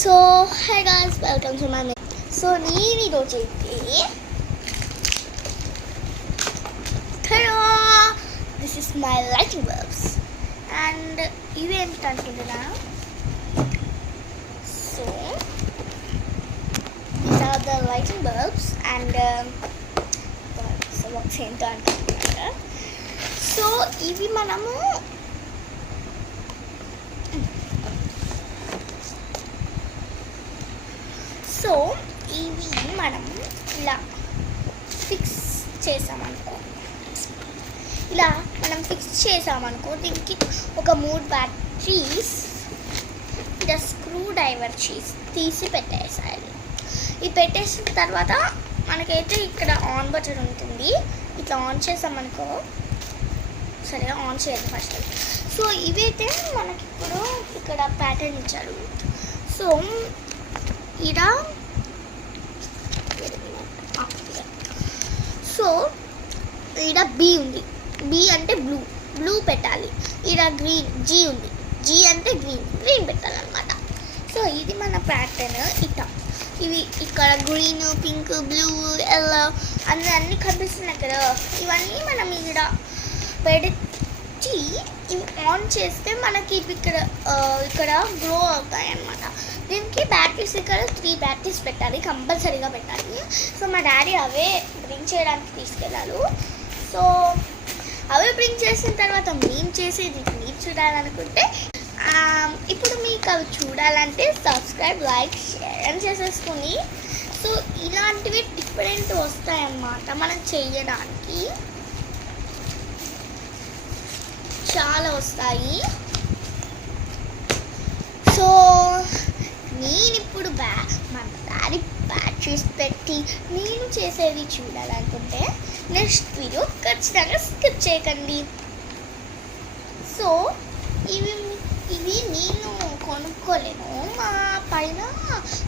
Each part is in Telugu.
So hi guys, welcome to my so నేను ఈరోజు అయితే this is my lighting bulbs and ఇవి ఏంటి అనుకుంటున్నా. So these are the lighting bulbs and box ఏంటో అనుకుంటున్నారా. సో ఇవి మనము సో ఇవి మనం ఇలా ఫిక్స్ చేసామనుకో దీనికి ఒక 3 బ్యాటరీస్ ఇలా స్క్రూ డ్రైవర్ తీసి పెట్టేసాలి. ఇది పెట్టేసిన తర్వాత మనకైతే ఇక్కడ ఆన్ బటన్ ఉంటుంది. ఇట్లా ఆన్ చేసామనుకో, సరే ఆన్ చేయాలి ఫస్ట్. సో ఇవైతే మనకి ఇప్పుడు ఇక్కడ ప్యాటర్న్ ఇచ్చారు. సో ఇక్కడ సో ఇక్కడ బి ఉంది. బి అంటే బ్లూ పెట్టాలి. ఇక్కడ గ్రీన్ జీ ఉంది. జీ అంటే గ్రీన్ పెట్టాలన్నమాట. సో ఇది మన ప్యాటర్న్. ఇవి ఇక్కడ గ్రీన్, పింక్, బ్లూ, ఎల్లో అన్నీ కనిపిస్తున్నాయి కదా. ఇవన్నీ మనం ఇక్కడ పెట్టి ఇవి ఆన్ చేస్తే మనకి ఇక్కడ గ్లో అవుతాయి అన్నమాట. దీనికి బ్యాటరీస్ ఇక్కడ 3 బ్యాటరీస్ పెట్టాలి, కంపల్సరీగా పెట్టాలి. సో మా డాడీ అవే బ్రింగ్ చేయడానికి తీసుకెళ్ళాలి. సో అవే బ్రింగ్ చేసిన తర్వాత మేము చేసేది మీరు చూడాలనుకుంటే, ఇప్పుడు మీకు అవి చూడాలంటే సబ్స్క్రైబ్, లైక్, షేర్ అని చేసేసుకుని. సో ఇలాంటివి డిఫరెంట్ వస్తాయన్నమాట మనం చేయడానికి. చాలా వస్తాయి. సో నేను ఇప్పుడు మా డాడీ బ్యాటరీస్ పెట్టి నేను చేసేది చూడాలనుకుంటే నెక్స్ట్ వీడియో ఖచ్చితంగా స్కిప్ చేయకండి. సో ఇవి నేను కొనుక్కోలేను. మా పైన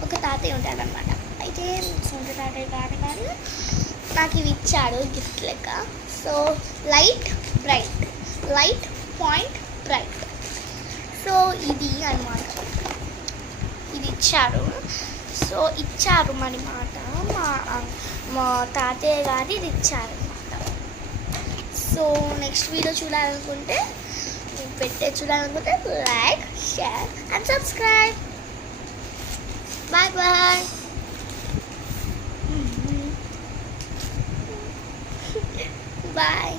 ఒక తాతయ్య ఉంటాడనమాట. అయితే సొంత తాతయ్య కాదు కానీ నాకు ఇవి ఇచ్చాడు గిఫ్ట్ లెక్క. So light point bright. So ఇది అన్నమాట, ఇది ఇచ్చారు. సో ఇచ్చారు మరి మాట మా తాతయ్య గారు ఇది ఇచ్చారు అనమాట. సో నెక్స్ట్ వీడియో చూడాలనుకుంటే like, share and subscribe. Bye. Bye.